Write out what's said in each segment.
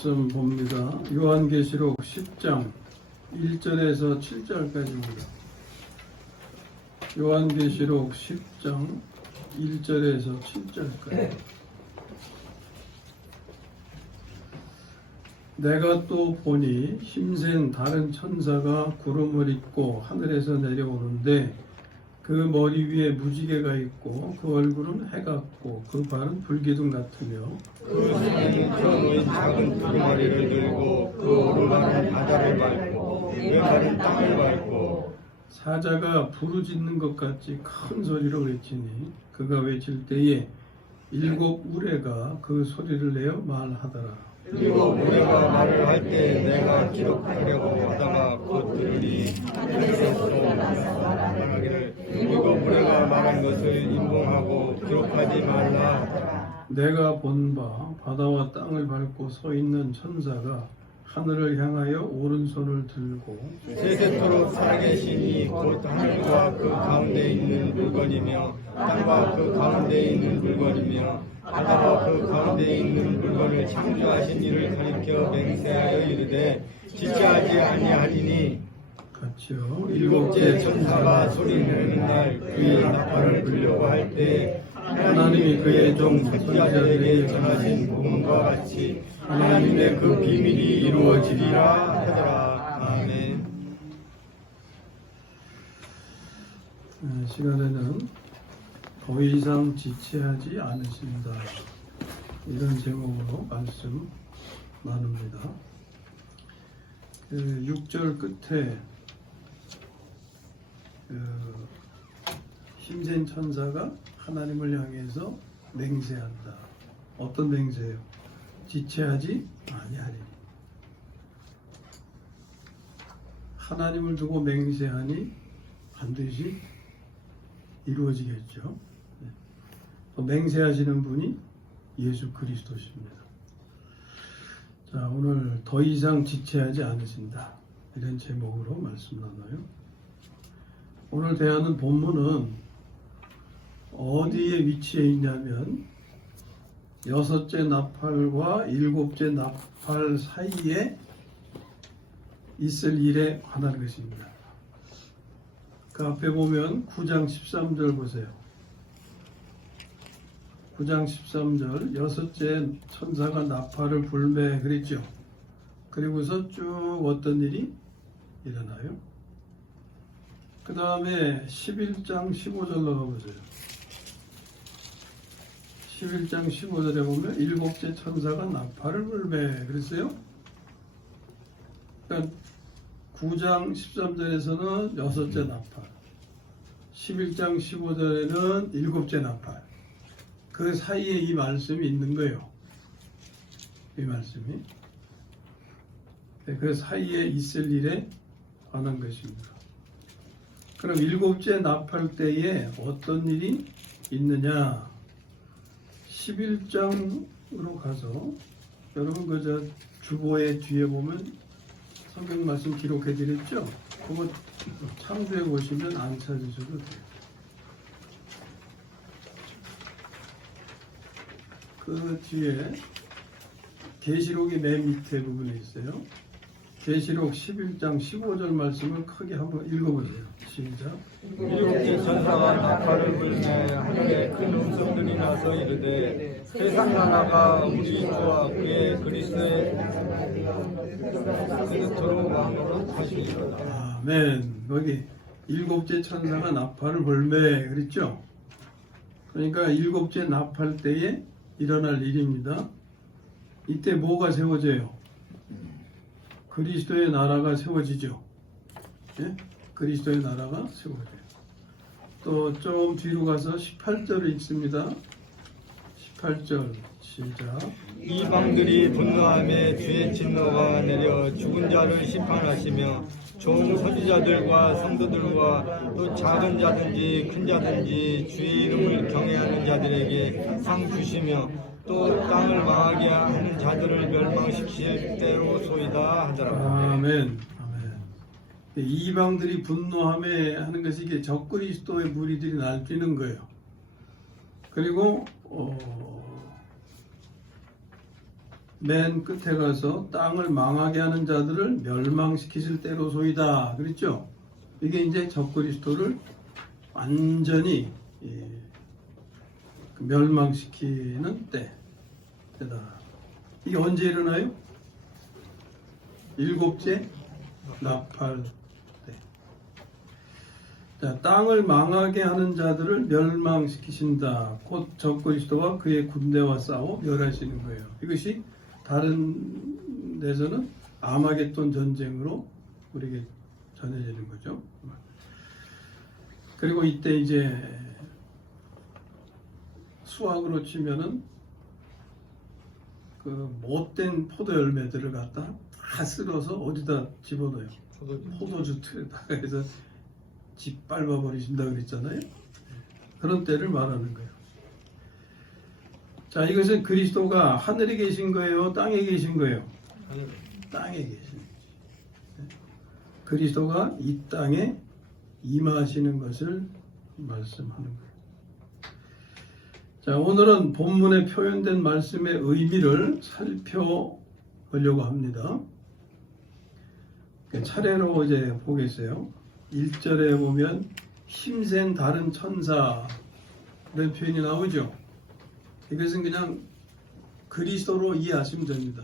말씀 봅니다. 요한계시록 10장 1절에서 7절까지입니다. 요한계시록 10장 1절에서 7절까지. 내가 또 보니 힘센 다른 천사가 구름을 입고 하늘에서 내려오는데 그 머리 위에 무지개가 있고 그 얼굴은 해 같고 그 발은 불기둥 같으며 그 손에는 큰 작은 두루마리를 들고 그 오른발은 바다를 밟고 왼발은 땅을 밟고 사자가 부르짖는 것 같이 큰 소리로 외치니 그가 외칠 때에 일곱 우레가 그 소리를 내어 말하더라. 일곱 우레가 말을 할 때 내가 기록하려고 하다가 곧 들으니 하늘에서 소리가 나서 말하기를 일곱 우레가 말한 것을 인봉하고 기록하지 말라 하더라. 내가 본 바 바다와 땅을 밟고 서 있는 천사가 하늘을 향하여 오른손을 들고 세세토록 살아계시니 곧 하늘과 그 가운데 있는 물건이며 땅과 그 가운데 있는 물건이며 바다와 그 가운데 있는 물건을 창조하신 이를 가리켜 맹세하여 이르되 지체하지 아니하리니 같이요. 일곱째 천사가 소리 내는 날 그의 나팔을 불려고 할 때 하나님이 그의 종 선지자들에게 전하신 복음과 같이 하나님의 그 비밀이 이루어지리라 하더라. 아멘. 시간에는 더 이상 지체하지 않으신다. 이런 제목으로 말씀 나눕니다. 6절 끝에 힘센 천사가 하나님을 향해서 맹세한다. 어떤 맹세예요? 지체하지 아니하리니. 하나님을 두고 맹세하니 반드시 이루어지겠죠. 맹세하시는 분이 예수 그리스도십니다. 자, 오늘 더 이상 지체하지 않으신다. 이런 제목으로 말씀 나눠요. 오늘 대하는 본문은 어디에 위치해 있냐면 여섯째 나팔과 일곱째 나팔 사이에 있을 일에 관한 것입니다. 그 앞에 보면 9장 13절 보세요. 9장 13절 여섯째 천사가 나팔을 불매 그랬죠. 그리고서 쭉 어떤 일이 일어나요. 그 다음에 11장 15절로 가보세요. 11장 15절에 보면 일곱째 천사가 나팔을 불매 그랬어요. 그러니까 9장 13절에서는 여섯째 나팔, 11장 15절에는 일곱째 나팔. 그 사이에 이 말씀이 있는 거예요. 이 말씀이. 그 사이에 있을 일에 관한 것입니다. 그럼 일곱째 나팔 때에 어떤 일이 있느냐? 11장으로 가서 여러분 그저 주보의 뒤에 보면 성경 말씀 기록해 드렸죠? 그거 참조해 보시면 안 찾으셔도 돼요. 그 뒤에 계시록이 맨 밑에 부분에 있어요. 계시록 11장 15절 말씀을 크게 한번 읽어보세요. 시작. 일곱째 천사가 나팔을 불매 하늘에 큰 음성들이 나서 이르되 세상 나라가 우리 주와 그의 그리스도의 그리스도로 왕으로 다시리로다. 아멘. 거기 일곱째 천사가 나팔을 불매 그랬죠? 그러니까 일곱째 나팔 때에 일어날 일입니다. 이때 뭐가 세워져요? 그리스도의 나라가 세워지죠. 예? 그리스도의 나라가 세워져요. 또 좀 뒤로 가서 18절을 읽습니다. 18절 시작. 이방들이 분노함에 주의 진노가 내려 죽은 자를 심판하시며 종 선지자들과 성도들과 또 작은 자든지 큰 자든지 주의 이름을 경외하는 자들에게 상 주시며 또 땅을 망하게 하는 자들을 멸망시킬 때로소이다 하더라. 아멘. 아멘. 이방들이 분노함에 하는 것이 이게 적그리스도의 무리들이 날뛰는 거예요. 그리고 맨 끝에 가서 땅을 망하게 하는 자들을 멸망시키실 때로소이다. 그랬죠? 이게 이제 적그리스도를 완전히 멸망시키는 때다. 이게 언제 일어나요? 일곱째 나팔 때. 자, 땅을 망하게 하는 자들을 멸망시키신다. 곧 적그리스도와 그의 군대와 싸워 멸하시는 거예요. 이것이 다른 데서는 아마겟돈 전쟁으로 우리에게 전해지는 거죠. 그리고 이때 이제 수학으로 치면은 그 못된 포도 열매들을 갖다 다 쓸어서 어디다 집어넣어요? 포도주 틀에다가 해서 짓밟아 버리신다 그랬잖아요. 그런 때를 말하는 거예요. 자, 이것은 그리스도가 하늘에 계신 거예요? 땅에 계신 거예요? 땅에 계신 거예요. 그리스도가 이 땅에 임하시는 것을 말씀하는 거예요. 자, 오늘은 본문에 표현된 말씀의 의미를 살펴보려고 합니다. 차례로 이제 보겠어요. 1절에 보면 힘센 다른 천사라는 표현이 나오죠. 이것은 그냥 그리스도로 이해하시면 됩니다.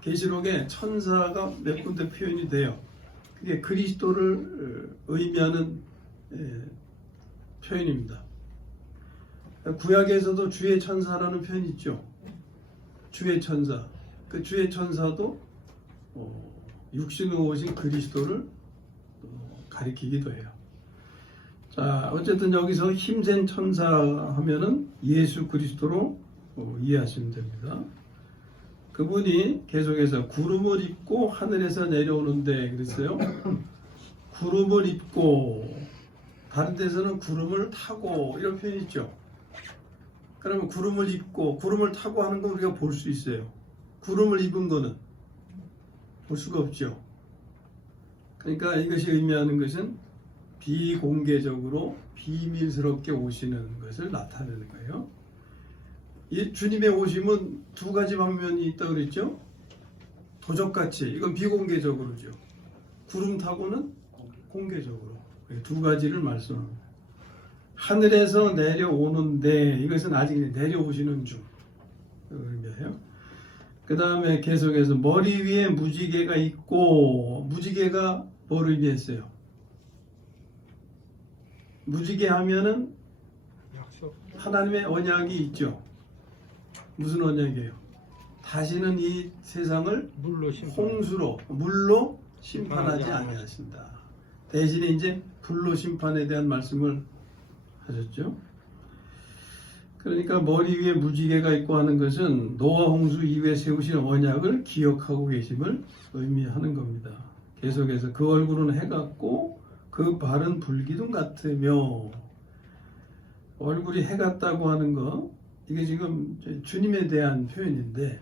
계시록에 천사가 몇 군데 표현이 돼요. 그게 그리스도를 의미하는 표현입니다. 구약에서도 주의 천사라는 표현이 있죠. 주의 천사. 그 주의 천사도 육신으로 오신 그리스도를 가리키기도 해요. 자, 어쨌든 여기서 힘센 천사 하면은 예수 그리스도로 이해하시면 됩니다. 그분이 계속해서 구름을 입고 하늘에서 내려오는데 그랬어요. 구름을 입고, 다른 데서는 구름을 타고 이런 표현이 있죠. 그러면 구름을 입고, 구름을 타고 하는 건 우리가 볼 수 있어요. 구름을 입은 거는 볼 수가 없죠. 그러니까 이것이 의미하는 것은 비공개적으로 비밀스럽게 오시는 것을 나타내는 거예요. 이 주님의 오심은 두 가지 방면이 있다고 그랬죠. 도적같이, 이건 비공개적으로죠. 구름 타고는 공개적으로. 두 가지를 말씀합니다. 하늘에서 내려오는데, 이것은 아직 내려오시는 중 의미해요. 그 다음에 계속해서 머리 위에 무지개가 있고, 무지개가 뭘 의미했어요? 무지개 하면은 하나님의 언약이 있죠. 무슨 언약이에요? 다시는 이 세상을 물로 심판하지 아니하신다. 대신에 이제 불로 심판에 대한 말씀을 하셨죠. 그러니까 머리 위에 무지개가 있고 하는 것은 노아 홍수 이후에 세우신 언약을 기억하고 계심을 의미하는 겁니다. 계속해서 그 얼굴은 해 같고 그 발은 불기둥 같으며, 얼굴이 해 같다고 하는 거, 이게 지금 주님에 대한 표현인데,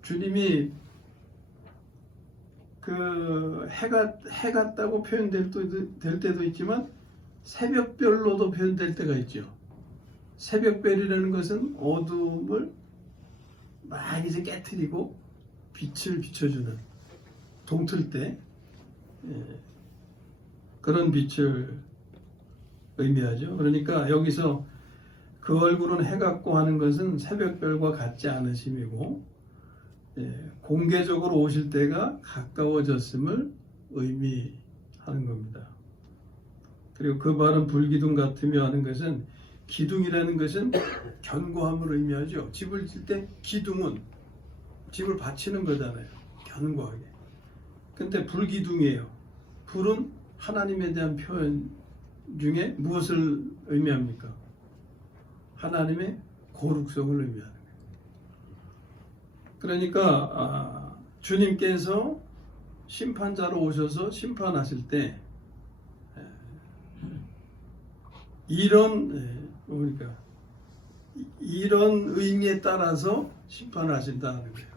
주님이 그 해 같다고 표현될 때도 있지만 새벽별로도 표현될 때가 있죠. 새벽별이라는 것은 어둠을 막 이제 깨트리고 빛을 비춰주는, 동틀 때 그런 빛을 의미하죠. 그러니까 여기서 그 얼굴은 해 같고 하는 것은 새벽별과 같지 않으심이고, 공개적으로 오실 때가 가까워졌음을 의미하는 겁니다. 그리고 그 발은 불기둥 같으며 하는 것은, 기둥이라는 것은 견고함을 의미하죠. 집을 질 때 기둥은 집을 받치는 거잖아요. 견고하게. 근데 불기둥이에요. 불은 하나님에 대한 표현 중에 무엇을 의미합니까? 하나님의 거룩성을 의미하는 거예요. 그러니까 주님께서 심판자로 오셔서 심판하실 때 이런 의미에 따라서 심판하신다는 거예요.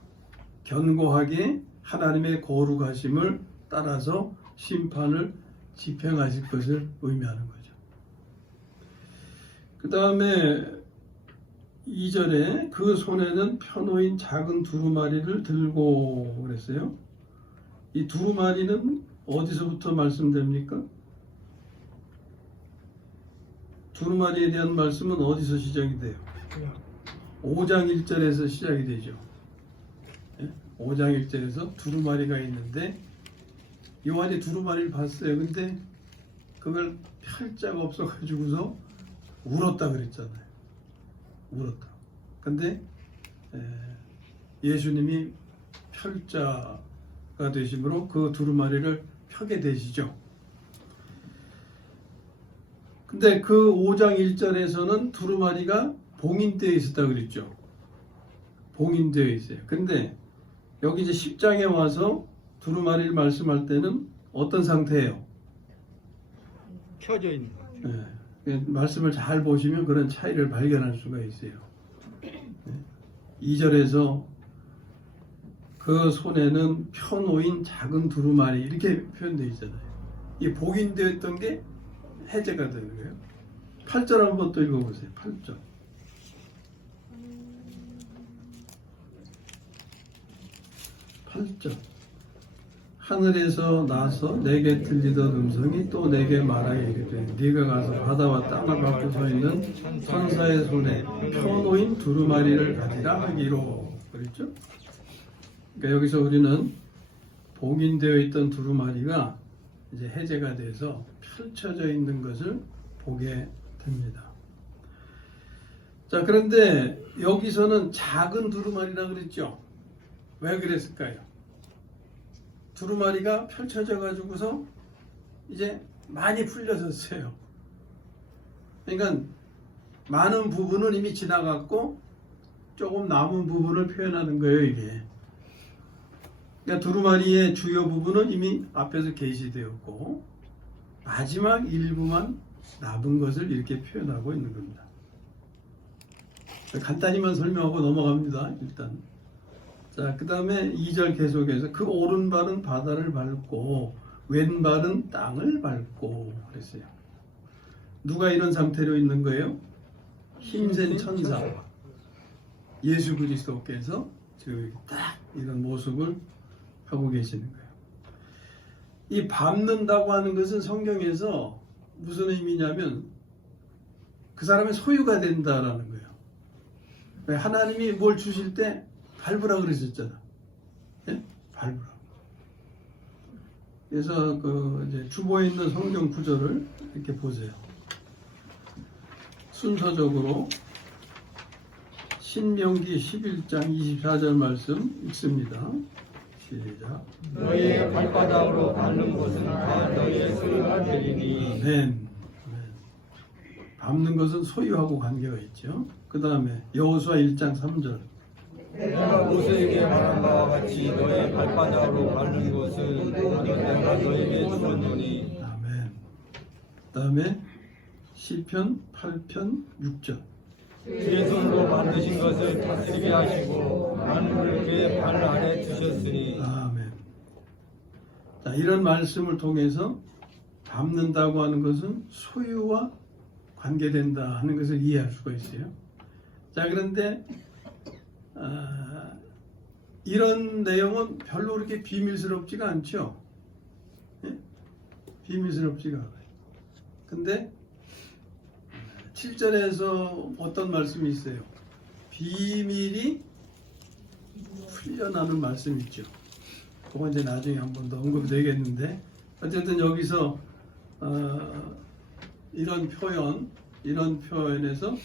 견고하게 하나님의 거룩하심을 따라서 심판을 집행하실 것을 의미하는 거죠. 그 다음에 2절에 그 손에는 펴놓인 작은 두루마리를 들고 그랬어요. 이 두루마리는 어디서부터 말씀됩니까? 두루마리에 대한 말씀은 어디서 시작이 돼요? 5장 1절에서 시작이 되죠. 5장 1절에서 두루마리가 있는데 요한이 두루마리를 봤어요. 근데 그걸 펼 자가 없어가지고서 울었다 그랬잖아요. 울었다. 근데 예수님이 펼자가 되심으로 그 두루마리를 펴게 되시죠. 근데 그 5장 1절에서는 두루마리가 봉인되어 있었다 그랬죠. 봉인되어 있어요. 근데 여기 이제 10장에 와서 두루마리를 말씀할 때는 어떤 상태예요? 켜져 있는 거죠. 말씀을 잘 보시면 그런 차이를 발견할 수가 있어요. 2절에서 그 손에는 펴놓인 작은 두루마리 이렇게 표현되어 있잖아요. 이 복인되어 있던 게 해제가 되는 거예요. 8절 한번 또 읽어보세요. 8절. 8절. 하늘에서 나서 내게 들리던 음성이 또 내게 말하여 이르되 네가 가서 바다와 땅을 갖고 서 있는 천사의 손에 펴놓인 두루마리를 가지라 하기로 그랬죠? 그러니까 여기서 우리는 봉인되어 있던 두루마리가 이제 해제가 돼서 펼쳐져 있는 것을 보게 됩니다. 자, 그런데 여기서는 작은 두루마리라 그랬죠? 왜 그랬을까요? 두루마리가 펼쳐져 가지고서 이제 많이 풀려졌어요. 그러니까 많은 부분은 이미 지나갔고 조금 남은 부분을 표현하는 거예요, 이게. 그러니까 두루마리의 주요 부분은 이미 앞에서 계시되었고 마지막 일부만 남은 것을 이렇게 표현하고 있는 겁니다. 간단히만 설명하고 넘어갑니다. 일단. 자, 그 다음에 2절 계속해서 그 오른발은 바다를 밟고 왼발은 땅을 밟고 그랬어요. 누가 이런 상태로 있는 거예요? 힘센 천사 예수 그리스도께서 지금 딱 이런 모습을 하고 계시는 거예요. 이 밟는다고 하는 것은 성경에서 무슨 의미냐면 그 사람의 소유가 된다라는 거예요. 왜 하나님이 뭘 주실 때 밟으라 그러셨잖아. 예? 밟으라. 그래서 그 이제 주보에 있는 성경 구절을 이렇게 보세요. 순서적으로 신명기 11장 24절 말씀 읽습니다. 시작. 너희의 발바닥으로 밟는 곳은 다 너희의 소유가 되리니. 아멘. 밟는 것은 소유하고 관계가 있죠. 그 다음에 여호수아 1장 3절. 내가 모세에게 말한 바와 같이 너희 발바닥으로 밟는 곳을 내가 너희에게 주었노니. 아멘. 그 다음에 시편 8편 6절. 그의 손으로 만드신 것을 다스리게 하시고 만물을 그의 발 아래 두셨으니. 아멘. 자, 이런 말씀을 통해서 밟는다고 하는 것은 소유와 관계된다 하는 것을 이해할 수가 있어요. 자, 그런데 이런 내용은 별로 그렇게 비밀스럽지가 않죠. 예? 비밀스럽지가 않아요. 근데 7절에서 어떤 말씀이 있어요? 비밀이 풀려나는 말씀이 있죠. 그건 이제 나중에 한 번 더 언급되겠는데 어쨌든 여기서 이런 표현에서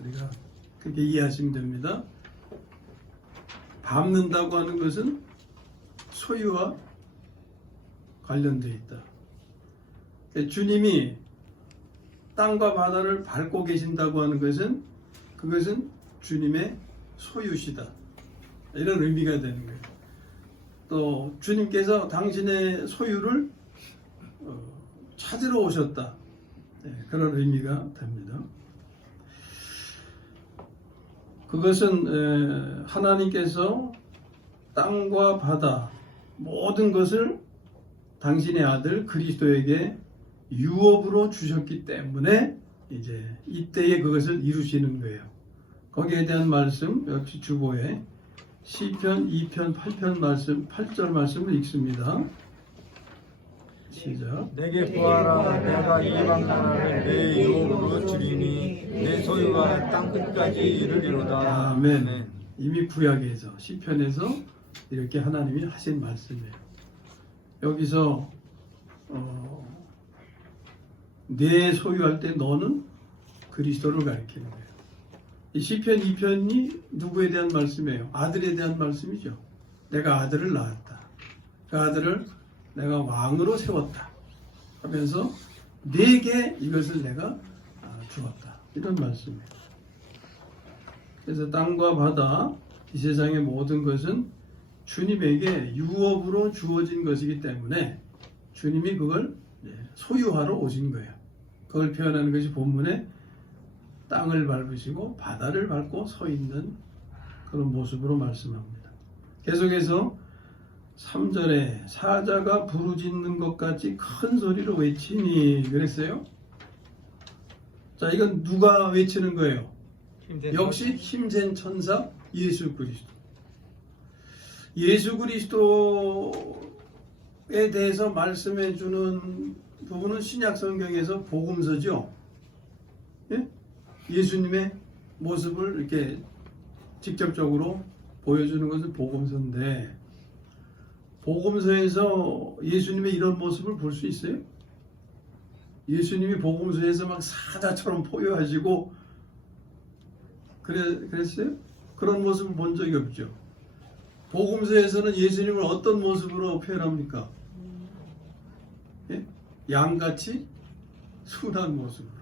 우리가 그렇게 이해하시면 됩니다. 밟는다고 하는 것은 소유와 관련되어 있다. 주님이 땅과 바다를 밟고 계신다고 하는 것은 그것은 주님의 소유시다. 이런 의미가 되는 거예요. 또 주님께서 당신의 소유를 찾으러 오셨다. 그런 의미가 됩니다. 그것은 하나님께서 땅과 바다 모든 것을 당신의 아들 그리스도에게 유업으로 주셨기 때문에 이제 이때에 그것을 이루시는 거예요. 거기에 대한 말씀 역시 주보에 시편 2편 8편 말씀 8절 말씀을 읽습니다. 시작. 내게 구하라. 내가 이방 나라를 내 유업으로 주리니 내 소유가 땅 끝까지 이르리로다. 아멘. 이미 구약에서 시편에서 이렇게 하나님이 하신 말씀이에요. 여기서 내 소유할 때 너는 그리스도를 가리키는 거예요. 이 시편 2편이 누구에 대한 말씀이에요? 아들에 대한 말씀이죠. 내가 아들을 낳았다. 그 아들을 내가 왕으로 세웠다 하면서 내게 이것을 내가 주었다. 이런 말씀이에요. 그래서 땅과 바다, 이 세상의 모든 것은 주님에게 유업으로 주어진 것이기 때문에 주님이 그걸 소유하러 오신 거예요. 그걸 표현하는 것이 본문에 땅을 밟으시고 바다를 밟고 서 있는 그런 모습으로 말씀합니다. 계속해서 3절에 사자가 부르짖는 것 같이 큰 소리로 외치니 그랬어요. 자, 이건 누가 외치는 거예요? 역시 힘센 천사 예수 그리스도. 예수 그리스도에 대해서 말씀해 주는 부분은 신약 성경에서 복음서죠. 예? 예수님의 모습을 이렇게 직접적으로 보여주는 것은 복음서인데, 복음서에서 예수님의 이런 모습을 볼 수 있어요? 예수님이 복음서에서 막 사자처럼 포효하시고 그랬어요? 그런 모습을 본 적이 없죠. 복음서에서는 예수님을 어떤 모습으로 표현합니까? 예? 양같이 순한 모습으로.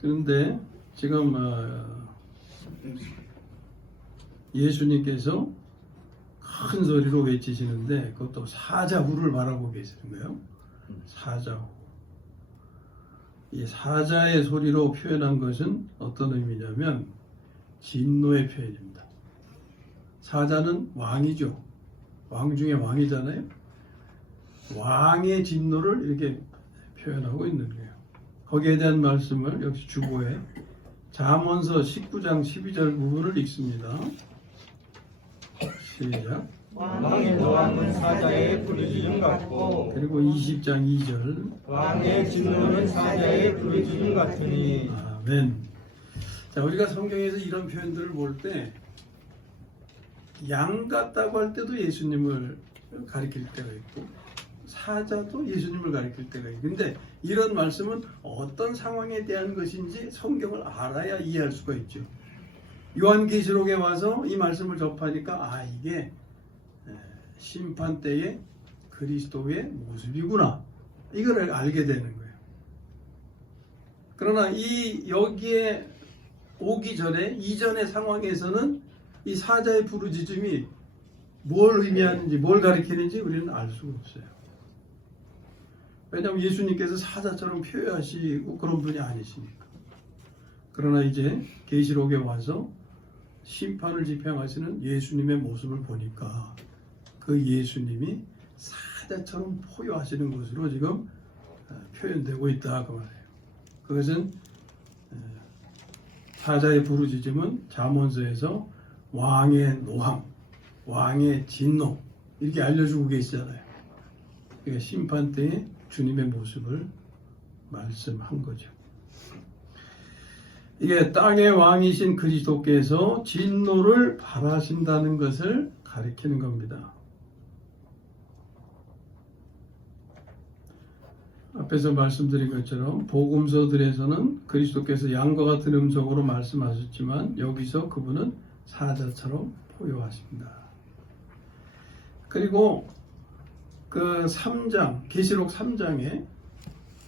그런데 지금 예수님께서 큰 소리로 외치시는데 그것도 사자후를 바라보고 계시는 거예요. 사자후. 이 사자의 소리로 표현한 것은 어떤 의미냐면 진노의 표현입니다. 사자는 왕이죠. 왕 중에 왕이잖아요. 왕의 진노를 이렇게 표현하고 있는 거예요. 거기에 대한 말씀을 역시 주보에 잠언서 19장 12절 부분을 읽습니다. 시작. 왕의 노함은 사자의 부르짖음 같고 그리고 20장 2절 왕의 진노는 사자의 부르짖음 같으니. 아멘. 자, 우리가 성경에서 이런 표현들을 볼 때 양 같다고 할 때도 예수님을 가리킬 때가 있고 사자도 예수님을 가리킬 때가 있고, 근데 이런 말씀은 어떤 상황에 대한 것인지 성경을 알아야 이해할 수가 있죠. 요한계시록에 와서 이 말씀을 접하니까 이게 심판 때의 그리스도의 모습이구나, 이걸 알게 되는 거예요. 그러나 여기에 오기 전에 이전의 상황에서는 이 사자의 부르짖음이 뭘 의미하는지 뭘 가리키는지 우리는 알 수가 없어요. 왜냐하면 예수님께서 사자처럼 표현하시고 그런 분이 아니시니까. 그러나 이제 계시록에 와서 심판을 집행하시는 예수님의 모습을 보니까 그 예수님이 사자처럼 포효하시는 것으로 지금 표현되고 있다 그 말이에요. 그것은 사자의 부르짖음은 잠언서에서 왕의 노함, 왕의 진노 이렇게 알려주고 계시잖아요. 그러니까 심판 때의 주님의 모습을 말씀한 거죠. 이게 땅의 왕이신 그리스도께서 진노를 발하신다는 것을 가리키는 겁니다. 앞에서 말씀드린 것처럼 복음서들에서는 그리스도께서 양과 같은 음성으로 말씀하셨지만 여기서 그분은 사자처럼 포효하십니다. 그리고 그 3장, 계시록 3장에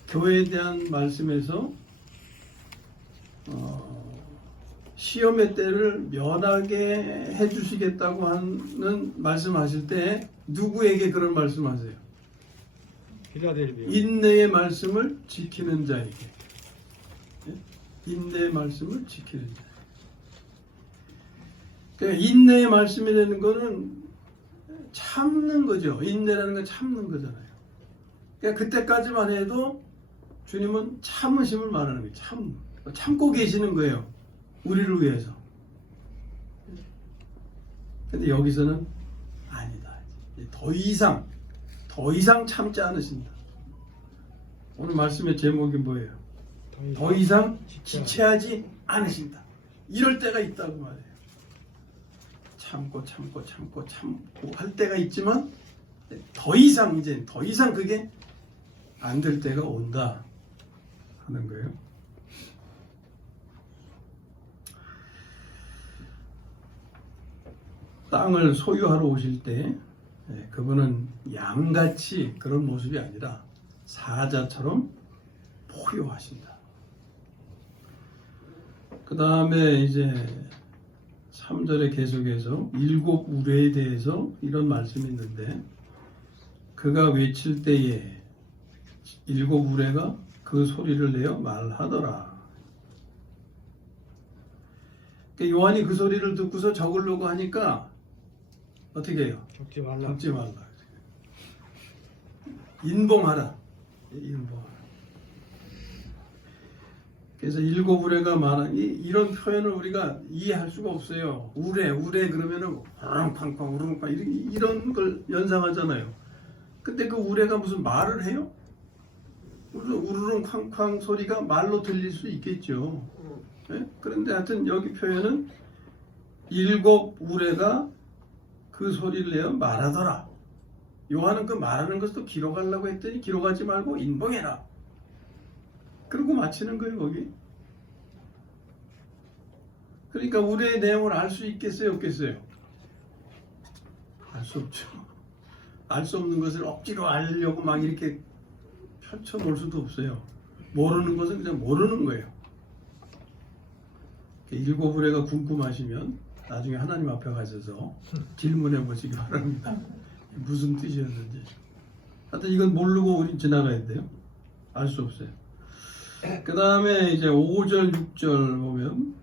교회에 대한 말씀에서 시험의 때를 면하게 해주시겠다고 하는 말씀하실 때 누구에게 그런 말씀하세요? 필라델비아. 인내의 말씀을 지키는 자에게. 인내의 말씀을 지키는 자. 그러니까 인내의 말씀이 되는 거는 참는 거죠. 인내라는 건 참는 거잖아요. 그러니까 그때까지만 해도 주님은 참으심을 말하는 거예요. 참고 계시는 거예요. 우리를 위해서. 근데 여기서는 아니다. 더 이상 참지 않으신다. 오늘 말씀의 제목이 뭐예요? 더 이상 지체하지 않으신다. 이럴 때가 있다고 말해요. 참고 할 때가 있지만 더 이상 그게 안 될 때가 온다 하는 거예요. 땅을 소유하러 오실 때 그분은 양같이 그런 모습이 아니라 사자처럼 포효하신다. 그 다음에 이제 3절에 계속해서 7 우레에 대해서 이런 말씀이 있는데, 그가 외칠 때에 7 우레가 그 소리를 내어 말하더라. 그러니까 요한이 그 소리를 듣고서 적으려고 하니까 어떻게 해요? 적지 말라. 적지 말라. 인봉하라. 그래서 7 우레가 말한 이런 표현을 우리가 이해할 수가 없어요. 우레 그러면은 우르릉팡팡 우르릉팡 이런 걸 연상하잖아요. 근데 그 우레가 무슨 말을 해요? 우르릉팡팡 소리가 말로 들릴 수 있겠죠. 네? 그런데 하여튼 여기 표현은 7 우레가 그 소리를 내어 말하더라. 요한은 그 말하는 것도 기록하려고 했더니 기록하지 말고 인봉해라. 그러고 마치는 거예요, 거기. 그러니까 우리의 내용을 알 수 있겠어요, 없겠어요? 알 수 없죠. 알 수 없는 것을 억지로 알려고 막 이렇게 펼쳐놓을 수도 없어요. 모르는 것은 그냥 모르는 거예요. 7 우레가 궁금하시면 나중에 하나님 앞에 가셔서 질문해 보시기 바랍니다. 무슨 뜻이었는지. 하여튼 이건 모르고 우린 지나가야 돼요. 알 수 없어요. 그 다음에 이제 5절, 6절 보면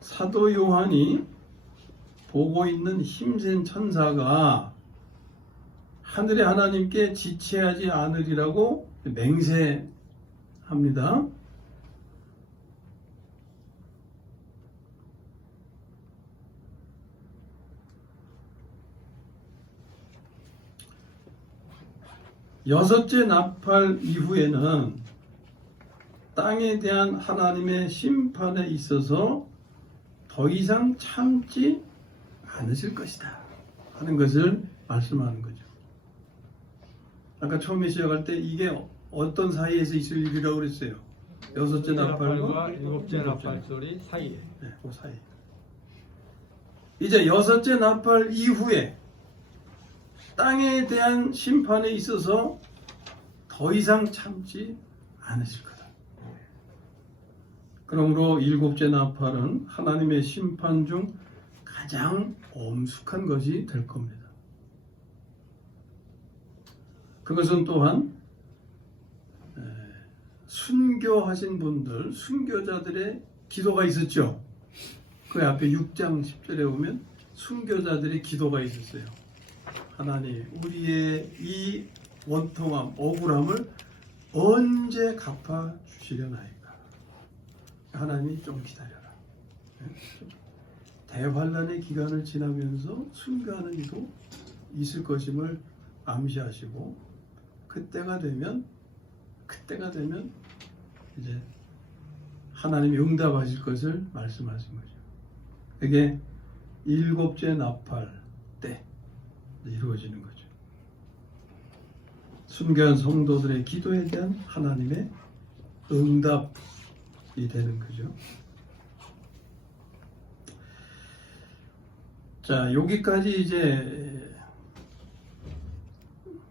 사도 요한이 보고 있는 힘센 천사가 하늘의 하나님께 지체하지 않으리라고 맹세합니다. 여섯째 나팔 이후에는 땅에 대한 하나님의 심판에 있어서 더 이상 참지 않으실 것이다 하는 것을 말씀하는 거죠. 아까 처음에 시작할 때 이게 어떤 사이에서 있을 일이라고 그랬어요? 여섯째 나팔과 7째 나팔 소리 사이에. 네, 그 사이. 이제 여섯째 나팔 이후에 땅에 대한 심판에 있어서 더 이상 참지 않으실 거다. 그러므로 7째 나팔은 하나님의 심판 중 가장 엄숙한 것이 될 겁니다. 그것은 또한 순교하신 분들, 순교자들의 기도가 있었죠. 그 앞에 6장 10절에 보면 순교자들의 기도가 있었어요. 하나님, 우리의 이 원통함, 억울함을 언제 갚아 주시려나이까? 하나님이 좀 기다려라. 대환란의 기간을 지나면서 순교하는 이도 있을 것임을 암시하시고, 그때가 되면 이제 하나님이 응답하실 것을 말씀하신 거죠. 그게 7째 나팔 때 이루어지는 거죠. 순교한 성도들의 기도에 대한 하나님의 응답이 되는 거죠. 자, 여기까지 이제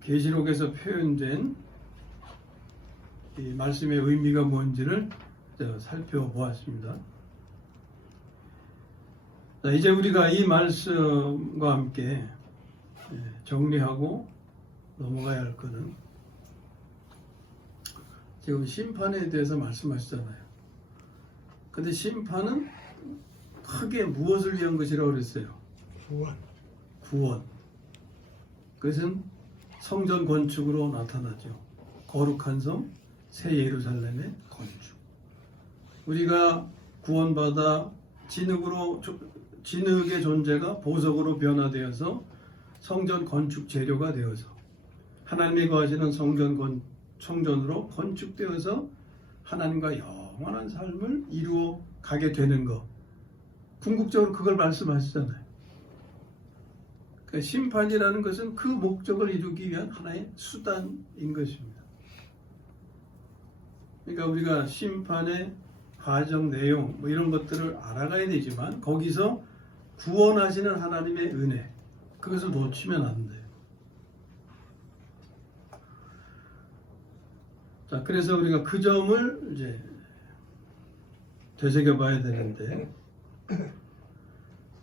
계시록에서 표현된 이 말씀의 의미가 뭔지를 살펴보았습니다. 자, 이제 우리가 이 말씀과 함께 정리하고 넘어가야 할 것은, 지금 심판에 대해서 말씀하시잖아요. 근데 심판은 크게 무엇을 위한 것이라고 그랬어요? 구원. 그것은 성전 건축으로 나타나죠. 거룩한 성, 새 예루살렘의 건축. 우리가 구원받아 진흙의 존재가 보석으로 변화되어서 성전 건축 재료가 되어서 하나님이 거하시는 성전으로 건축되어서 하나님과 영원한 삶을 이루어 가게 되는 것. 궁극적으로 그걸 말씀하시잖아요. 그러니까 심판이라는 것은 그 목적을 이루기 위한 하나의 수단인 것입니다. 그러니까 우리가 심판의 과정, 내용 이런 것들을 알아가야 되지만 거기서 구원하시는 하나님의 은혜, 그것을 놓치면 안 돼요. 자, 그래서 우리가 그 점을 이제 되새겨봐야 되는데,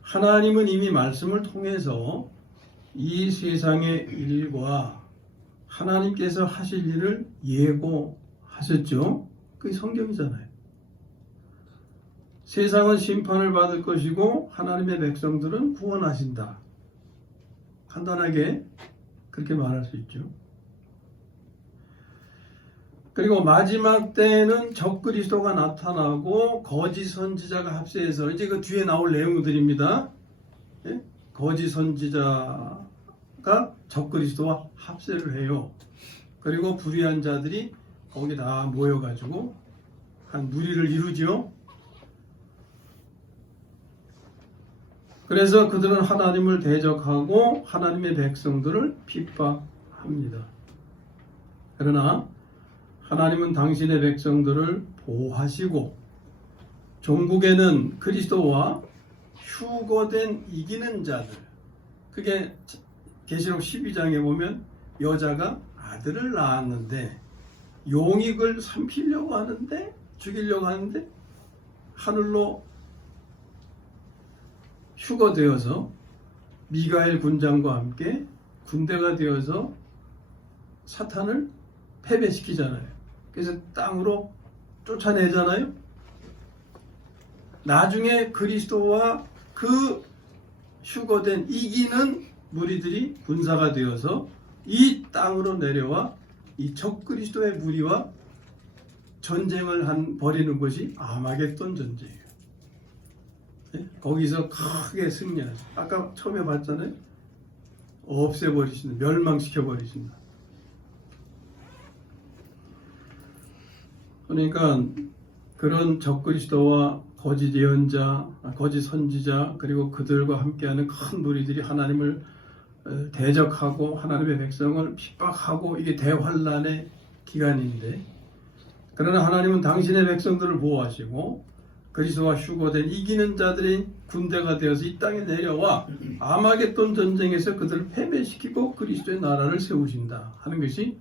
하나님은 이미 말씀을 통해서 이 세상의 일과 하나님께서 하실 일을 예고하셨죠. 그게 성경이잖아요. 세상은 심판을 받을 것이고 하나님의 백성들은 구원하신다. 간단하게 그렇게 말할 수 있죠. 그리고 마지막 때에는 적그리스도가 나타나고 거짓 선지자가 합세해서, 이제 그 뒤에 나올 내용들입니다. 예? 거짓 선지자가 적그리스도와 합세를 해요. 그리고 불의한 자들이 거기 다 모여가지고 한 무리를 이루죠. 그래서 그들은 하나님을 대적하고 하나님의 백성들을 핍박합니다. 그러나 하나님은 당신의 백성들을 보호하시고 종국에는 그리스도와 휴거된 이기는 자들, 그게 계시록 12장에 보면 여자가 아들을 낳았는데 용이 그걸 삼키려고 하는데, 죽이려고 하는데 하늘로 휴거되어서 미가엘 군장과 함께 군대가 되어서 사탄을 패배시키잖아요. 그래서 땅으로 쫓아내잖아요. 나중에 그리스도와 그 휴거된 이기는 무리들이 군사가 되어서 이 땅으로 내려와 이 적그리스도의 무리와 전쟁을 벌이는 것이 아마겟돈 전쟁이에요. 거기서 크게 승리하죠. 아까 처음에 봤잖아요. 없애버리신다. 멸망시켜버리신다. 그러니까 그런 적그리스도와 거짓 예언자, 거짓 선지자, 그리고 그들과 함께하는 큰 무리들이 하나님을 대적하고 하나님의 백성을 핍박하고, 이게 대환란의 기간인데, 그러나 하나님은 당신의 백성들을 보호하시고 그리스도와 휴거된 이기는 자들이 군대가 되어서 이 땅에 내려와 아마겟돈 전쟁에서 그들을 패배시키고 그리스도의 나라를 세우신다 하는 것이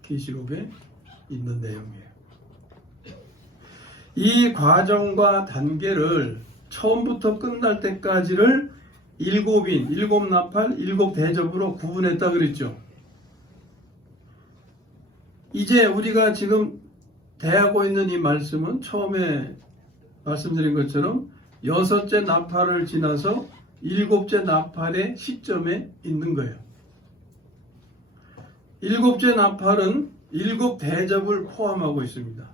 계시록에 있는 내용이에요. 이 과정과 단계를 처음부터 끝날 때까지를 일곱 나팔, 일곱 대접으로 구분했다 그랬죠. 이제 우리가 지금 대하고 있는 이 말씀은 처음에 말씀드린 것처럼 여섯째 나팔을 지나서 일곱째 나팔의 시점에 있는 거예요. 일곱째 나팔은 일곱 대접을 포함하고 있습니다.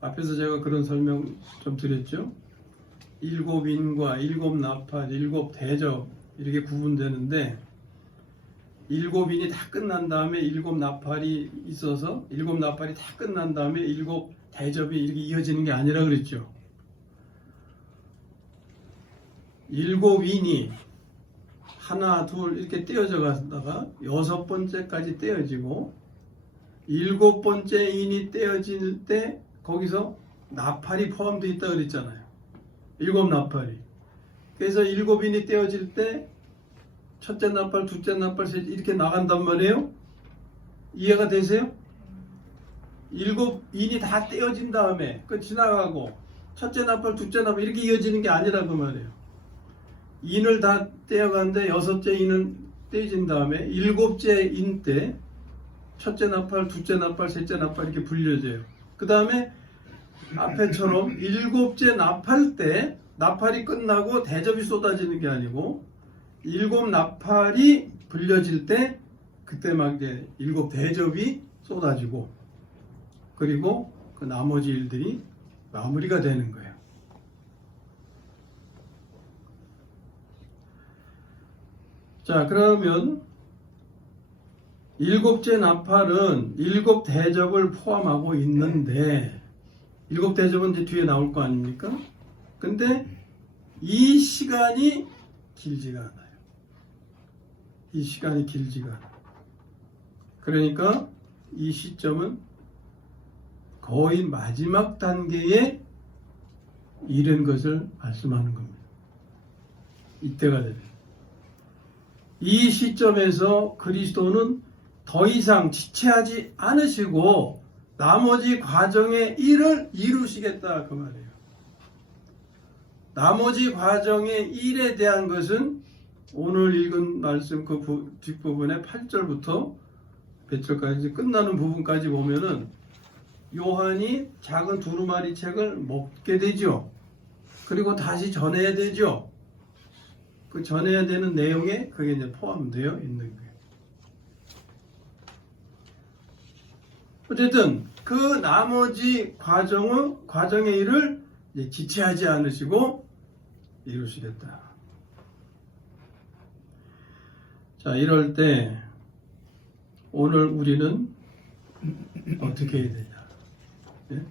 앞에서 제가 그런 설명 좀 드렸죠. 일곱 인과 일곱 나팔, 일곱 대접 이렇게 구분되는데, 일곱 인이 다 끝난 다음에 일곱 나팔이 있어서 일곱 나팔이 다 끝난 다음에 일곱 대접이 이렇게 이어지는 게 아니라 그랬죠. 일곱 인이 하나, 둘 이렇게 떼어져 가다가 여섯 번째까지 떼어지고, 일곱 번째 인이 떼어질 때 거기서 나팔이 포함되어 있다 그랬잖아요. 일곱 나팔이. 그래서 일곱 인이 떼어질 때 첫째 나팔, 둘째 나팔, 셋째 이렇게 나간단 말이에요. 이해가 되세요? 일곱 인이 다 떼어진 다음에 그 지나가고 첫째 나팔, 둘째 나팔 이렇게 이어지는 게 아니라 그 말이에요. 인을 다 떼어가는데 여섯째 인은 떼어진 다음에 일곱째 인 때 첫째 나팔, 둘째 나팔, 셋째 나팔 이렇게 불려져요. 그 다음에 앞에처럼 일곱째 나팔 때 나팔이 끝나고 대접이 쏟아지는 게 아니고 일곱 나팔이 불려질 때 그때 막 이제 일곱 대접이 쏟아지고, 그리고 그 나머지 일들이 마무리가 되는 거예요. 자, 그러면 일곱째 나팔은 일곱 대접을 포함하고 있는데, 일곱 대접은 이제 뒤에 나올 거 아닙니까? 근데 이 시간이 길지가 않아요. 이 시간이 길지가 않아요. 그러니까 이 시점은 거의 마지막 단계에 이른 것을 말씀하는 겁니다. 이때가 되면. 이 시점에서 그리스도는 더 이상 지체하지 않으시고 나머지 과정의 일을 이루시겠다 그 말이에요. 나머지 과정의 일에 대한 것은 오늘 읽은 말씀 그 뒷부분의 8절부터 몇 절까지 끝나는 부분까지 보면은 요한이 작은 두루마리 책을 먹게 되죠. 그리고 다시 전해야 되죠. 그 전해야 되는 내용에 그게 이제 포함되어 있는 거예요. 어쨌든 그 나머지 과정의 일을 이제 지체하지 않으시고 이루시겠다. 자, 이럴 때 오늘 우리는 어떻게 해야 되냐? 예?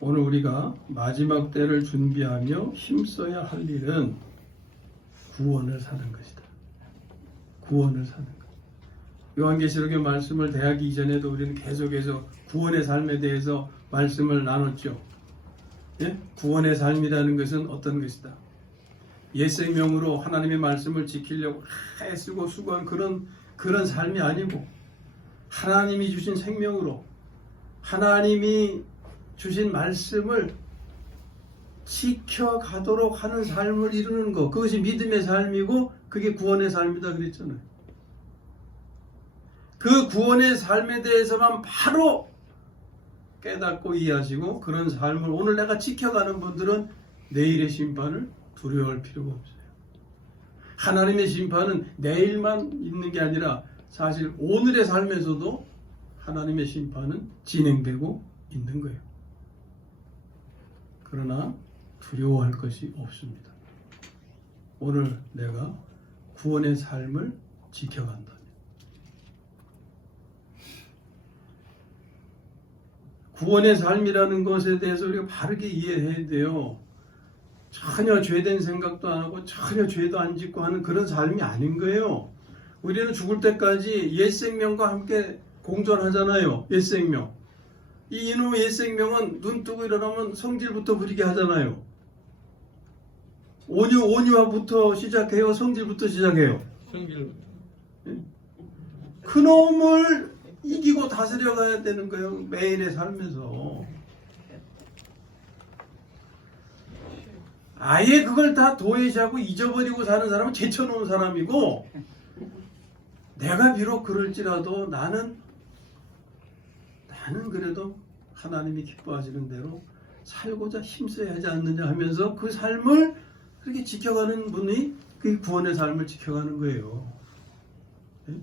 오늘 우리가 마지막 때를 준비하며 힘써야 할 일은 구원을 사는 것이다. 구원을 사는 것. 요한계시록의 말씀을 대하기 이전에도 우리는 계속해서 구원의 삶에 대해서 말씀을 나눴죠. 예? 구원의 삶이라는 것은 어떤 것이다. 옛 생명으로 하나님의 말씀을 지키려고 애쓰고 수고한 그런 삶이 아니고 하나님이 주신 생명으로 하나님이 주신 말씀을 지켜가도록 하는 삶을 이루는 것, 그것이 믿음의 삶이고 그게 구원의 삶이다 그랬잖아요. 그 구원의 삶에 대해서만 바로 깨닫고 이해하시고 그런 삶을 오늘 내가 지켜가는 분들은 내일의 심판을 두려워할 필요가 없어요. 하나님의 심판은 내일만 있는 게 아니라 사실 오늘의 삶에서도 하나님의 심판은 진행되고 있는 거예요. 그러나 두려워할 것이 없습니다. 오늘 내가 구원의 삶을 지켜간다. 구원의 삶이라는 것에 대해서 우리가 바르게 이해해야 돼요. 전혀 죄된 생각도 안 하고 전혀 죄도 안 짓고 하는 그런 삶이 아닌 거예요. 우리는 죽을 때까지 옛 생명과 함께 공존하잖아요. 옛 생명. 이 이놈의 옛 생명은 눈 뜨고 일어나면 성질부터 부리게 하잖아요. 온유화부터 시작해요. 성질부터 시작해요. 그놈을 이기고 다스려 가야 되는 거예요. 매일의 삶에서. 아예 그걸 다 도외시하고 잊어버리고 사는 사람은 제쳐놓은 사람이고, 내가 비록 그럴지라도 나는 그래도 하나님이 기뻐하시는 대로 살고자 힘써야 하지 않느냐 하면서 그 삶을 그렇게 지켜가는 분이 그 구원의 삶을 지켜가는 거예요. 네?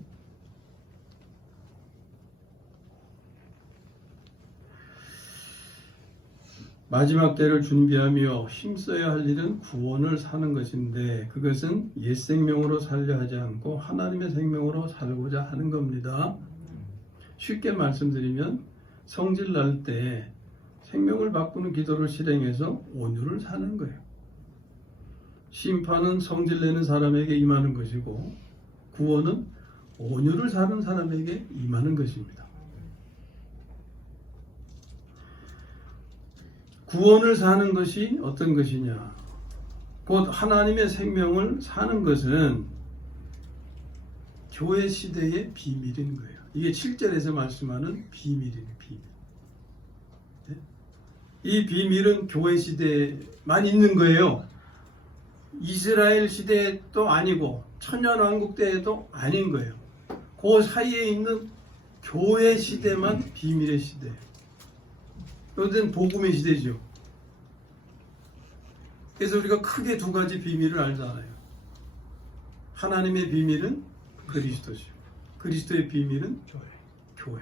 마지막 때를 준비하며 힘써야 할 일은 구원을 사는 것인데 그것은 옛 생명으로 살려 하지 않고 하나님의 생명으로 살고자 하는 겁니다. 쉽게 말씀드리면 성질 날 때 생명을 바꾸는 기도를 실행해서 온유를 사는 거예요. 심판은 성질 내는 사람에게 임하는 것이고 구원은 온유를 사는 사람에게 임하는 것입니다. 구원을 사는 것이 어떤 것이냐? 곧 하나님의 생명을 사는 것은 교회 시대의 비밀인 거예요. 이게 7절에서 말씀하는 비밀이에요. 비밀. 네? 이 비밀은 교회 시대에만 있는 거예요. 이스라엘 시대도 아니고 천년왕국 때에도 아닌 거예요. 그 사이에 있는 교회 시대만 비밀의 시대예요. 이것은 복음의 시대죠. 그래서 우리가 크게 두 가지 비밀을 알잖아요. 하나님의 비밀은 그리스도죠. 그리스도의 비밀은 교회.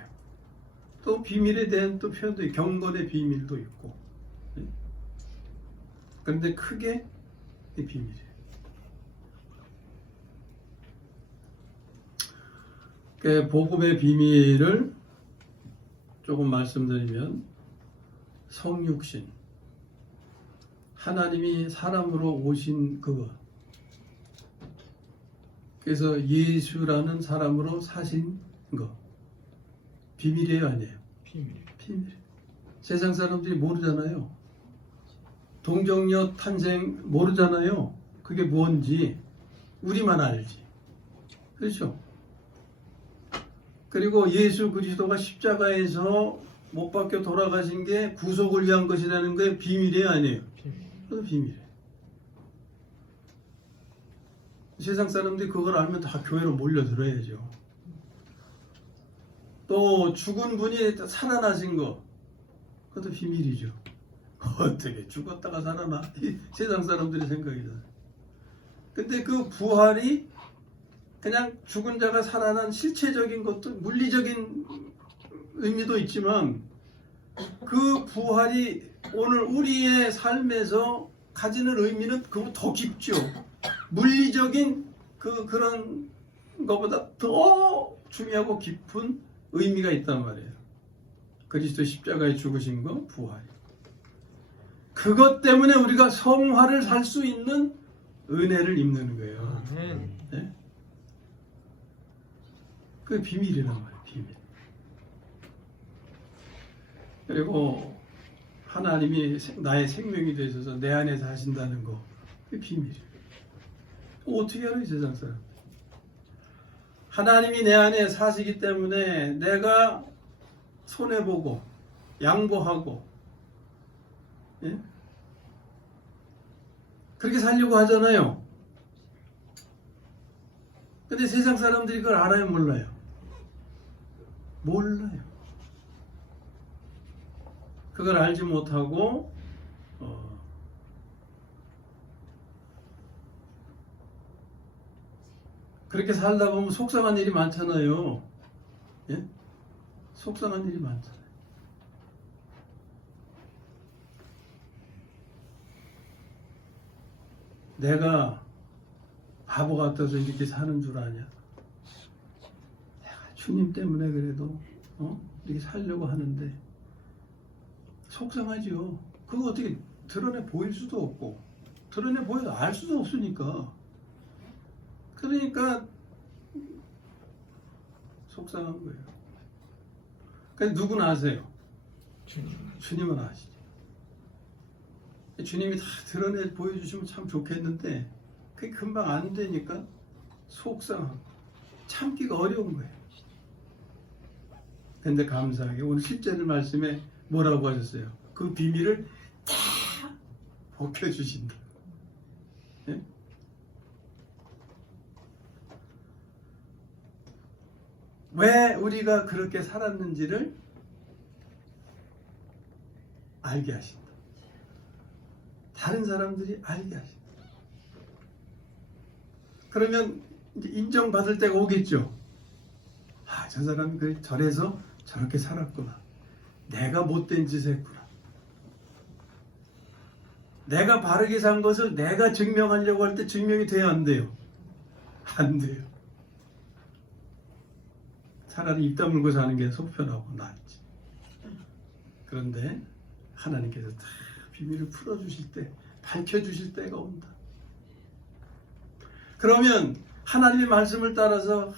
또 비밀에 대한 또 표현도 있고, 경건의 비밀도 있고. 그런데 크게 이 비밀이에요. 그 복음의 비밀을 조금 말씀드리면, 성육신, 하나님이 사람으로 오신 그것, 그래서 예수라는 사람으로 사신 것, 비밀이에요, 아니에요? 비밀. 세상 사람들이 모르잖아요. 동정녀 탄생 모르잖아요. 그게 뭔지 우리만 알지. 그렇죠? 그리고 예수 그리스도가 십자가에서 못 박혀 돌아가신 게 구속을 위한 것이라는 게 비밀이에요, 아니에요? 그것도 비밀이에요. 세상 사람들이 그걸 알면 다 교회로 몰려들어야죠. 또 죽은 분이 살아나신 거, 그것도 비밀이죠. 어떻게 죽었다가 살아나? 세상 사람들의 생각이잖아요. 근데 그 부활이 그냥 죽은 자가 살아난 실체적인 것도, 물리적인 의미도 있지만, 그 부활이 오늘 우리의 삶에서 가지는 의미는 그거 더 깊죠. 물리적인 그런 것보다 더 중요하고 깊은 의미가 있단 말이에요. 그리스도 십자가에 죽으신 거, 부활이. 그것 때문에 우리가 성화를 살 수 있는 은혜를 입는 거예요. 네? 그게 비밀이란 말이에요. 비밀. 그리고 하나님이 나의 생명이 되셔서 내 안에 사신다는 거, 그게 비밀이에요. 어떻게 알아요, 세상 사람? 하나님이 내 안에 사시기 때문에 내가 손해보고 양보하고, 예? 그렇게 살려고 하잖아요. 근데 세상 사람들이 그걸 알아요, 몰라요? 몰라요. 그걸 알지 못하고 그렇게 살다 보면 속상한 일이 많잖아요. 예? 속상한 일이 많잖아요. 내가 바보 같아서 이렇게 사는 줄 아냐? 내가 주님 때문에 그래도 이렇게 살려고 하는데 속상하지요. 그거 어떻게 드러내 보일 수도 없고, 드러내 보여도 알 수도 없으니까. 그러니까 속상한 거예요. 그러니까 누구나 아세요? 주님은 아시죠. 주님이 다 드러내 보여주시면 참 좋겠는데 그게 금방 안 되니까 속상하고 참기가 어려운 거예요. 그런데 감사하게 오늘 실제로 말씀에 뭐라고 하셨어요? 그 비밀을 다 벗겨주신다. 네? 왜 우리가 그렇게 살았는지를 알게 하신다. 다른 사람들이 알게 하신다. 그러면 이제 인정받을 때가 오겠죠. 아, 저 사람이 저래서 저렇게 살았구나. 내가 못된 짓 했구나. 내가 바르게 산 것을 내가 증명하려고 할 때 증명이 돼야 안 돼요? 안 돼요. 차라리 입 다물고 사는 게 속편하고 낫지. 그런데 하나님께서 다 비밀을 풀어주실 때, 밝혀주실 때가 온다. 그러면 하나님의 말씀을 따라서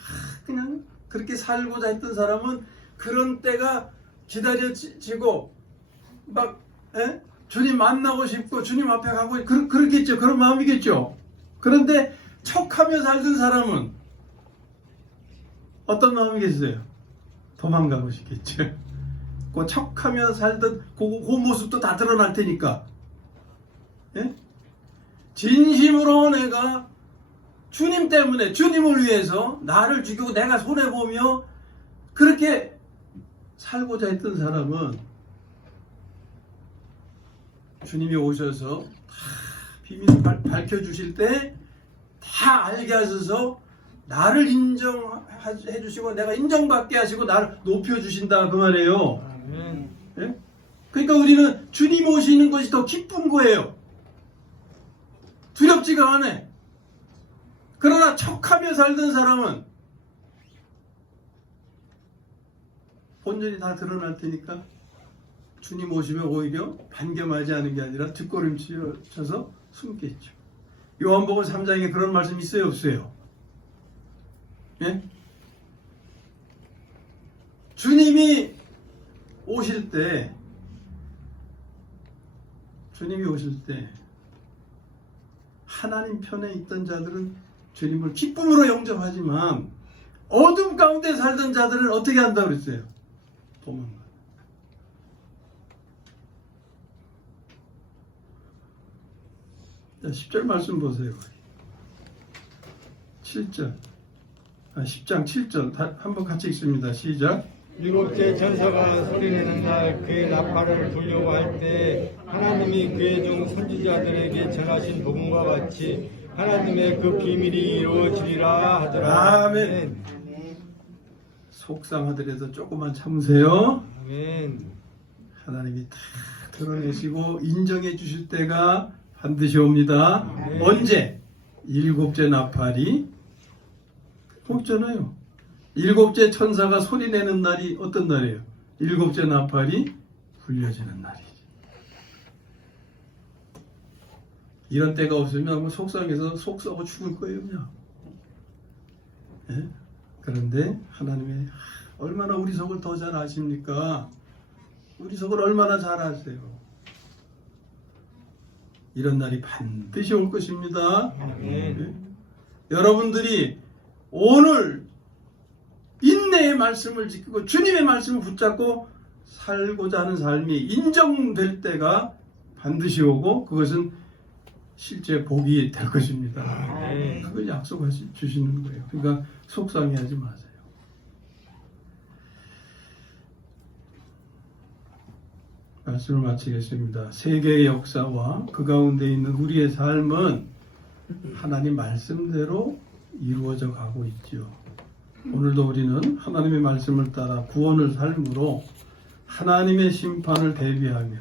그냥 그렇게 살고자 했던 사람은 그런 때가 기다려지고 막 주님 만나고 싶고 주님 앞에 가고 그렇겠죠. 그런 마음이겠죠. 그런데 척하며 살던 사람은 어떤 마음이겠어요? 도망가고 싶겠죠. 그 척하며 살던 그 모습도 다 드러날 테니까. 예? 진심으로 내가 주님 때문에, 주님을 위해서 나를 죽이고 내가 손해보며 그렇게 살고자 했던 사람은 주님이 오셔서 다 비밀을 밝혀주실 때 다 알게 하셔서 나를 인정해 주시고 내가 인정받게 하시고 나를 높여주신다 그 말이에요. 아멘. 예? 그러니까 우리는 주님 오시는 것이 더 기쁜 거예요. 두렵지가 않아. 그러나 척하며 살던 사람은 본전이 다 드러날 테니까 주님 오시면 오히려 반겸하지 않은 게 아니라 뒷걸음치셔서 숨겠죠. 요한복음 3장에 그런 말씀 있어요, 없어요? 예? 주님이 오실 때 하나님 편에 있던 자들은 주님을 기쁨으로 영접하지만 어둠 가운데 살던 자들은 어떻게 한다고 그랬어요? 도망가. 10절 말씀 보세요. 7절. 10장 7절 한번 같이 읽습니다. 시작. 일곱째 천사가 소리내는 날 그의 나팔을 불려고 할 때 하나님이 그의 종 선지자들에게 전하신 복음과 같이 하나님의 그 비밀이 이루어지리라 하더라. 아멘. 속상하더라도 조금만 참으세요. 아멘. 하나님이 다 드러내시고 인정해 주실 때가 반드시 옵니다. 네. 언제? 일곱째 나팔이 없잖아요. 일곱째 천사가 소리내는 날이 어떤 날이에요? 일곱째 나팔이 불려지는 날이지. 이런 때가 없으면 아마 속상해서 속 썩어 죽을 거예요, 그냥. 예? 그런데 하나님이 얼마나 우리 속을 더 잘 아십니까? 우리 속을 얼마나 잘 아세요? 이런 날이 반드시 올 것입니다. 예? 여러분들이 오늘 인내의 말씀을 지키고 주님의 말씀을 붙잡고 살고자 하는 삶이 인정될 때가 반드시 오고 그것은 실제 복이 될 것입니다. 그걸 약속해 주시는 거예요. 그러니까 속상해하지 마세요. 말씀을 마치겠습니다. 세계의 역사와 그 가운데 있는 우리의 삶은 하나님 말씀대로 이루어져 가고 있죠. 오늘도 우리는 하나님의 말씀을 따라 구원을 삶으로 하나님의 심판을 대비하며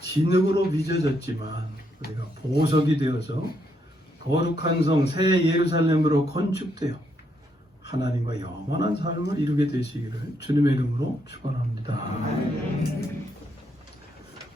진흙으로 빚어졌지만 우리가 보석이 되어서 거룩한 성 새 예루살렘으로 건축되어 하나님과 영원한 삶을 이루게 되시기를 주님의 이름으로 축원합니다.